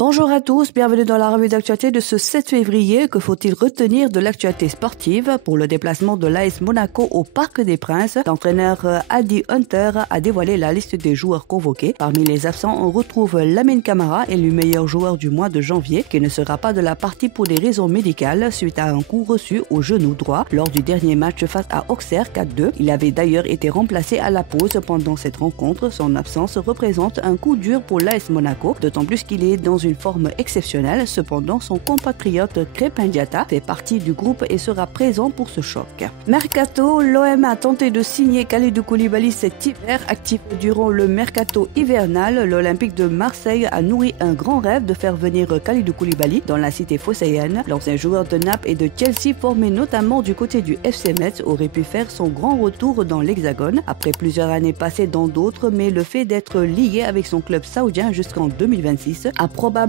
Bonjour à tous, bienvenue dans la revue d'actualité de ce 7 février. Que faut-il retenir de l'actualité sportive? Pour le déplacement de l'AS Monaco au Parc des Princes, l'entraîneur Adi Hunter a dévoilé la liste des joueurs convoqués. Parmi les absents, on retrouve Lamine Camara, élu meilleur joueur du mois de janvier, qui ne sera pas de la partie pour des raisons médicales suite à un coup reçu au genou droit lors du dernier match face à Auxerre 4-2. Il avait d'ailleurs été remplacé à la pause pendant cette rencontre. Son absence représente un coup dur pour l'AS Monaco, d'autant plus qu'il est dans une forme exceptionnelle. Cependant, son compatriote Crépin Diatta fait partie du groupe et sera présent pour ce choc. Mercato, l'OM a tenté de signer Kalidou Koulibaly cet hiver. Actif durant le mercato hivernal, l'Olympique de Marseille a nourri un grand rêve de faire venir Kalidou Koulibaly dans la cité phocéenne. L'ancien joueur de Naples et de Chelsea, formé notamment du côté du FC Metz, aurait pu faire son grand retour dans l'Hexagone après plusieurs années passées dans d'autres, mais le fait d'être lié avec son club saoudien jusqu'en 2026 a probablement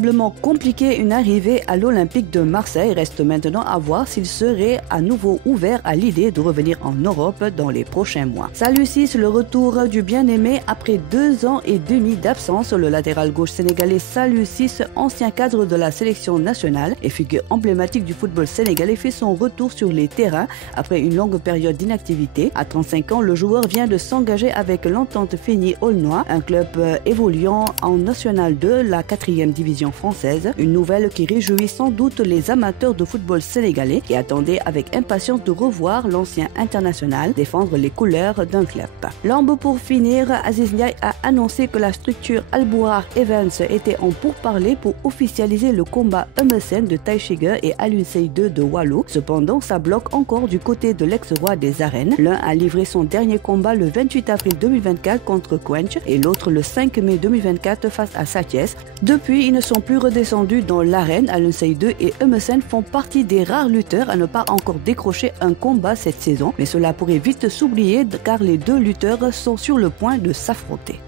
compliqué une arrivée à l'Olympique de Marseille. Reste maintenant à voir s'il serait à nouveau ouvert à l'idée de revenir en Europe dans les prochains mois. Saliou Ciss, le retour du bien-aimé après 2 ans et demi d'absence. Le latéral gauche sénégalais Saliou Ciss, ancien cadre de la sélection nationale et figure emblématique du football sénégalais, fait son retour sur les terrains après une longue période d'inactivité. À 35 ans, le joueur vient de s'engager avec l'Entente Feni Aulnois, un club évoluant en National 2, la 4e division française. Une nouvelle qui réjouit sans doute les amateurs de football sénégalais qui attendaient avec impatience de revoir l'ancien international défendre les couleurs d'un club. Lambe pour finir, Aziz Ndiaye a annoncé que la structure Albourakh Events était en pourparlers pour officialiser le combat Eumeu Sène de Tai Shiger et Alioune Seye 2 de Wallo. Cependant, ça bloque encore du côté de l'ex-roi des arènes. L'un a livré son dernier combat le 28 avril 2024 contre Quench et l'autre le 5 mai 2024 face à Sathiès. Depuis, ils ne sont plus redescendus dans l'arène. Alioune Seye 2 et Eumeu Sène font partie des rares lutteurs à ne pas encore décrocher un combat cette saison, mais cela pourrait vite s'oublier car les deux lutteurs sont sur le point de s'affronter.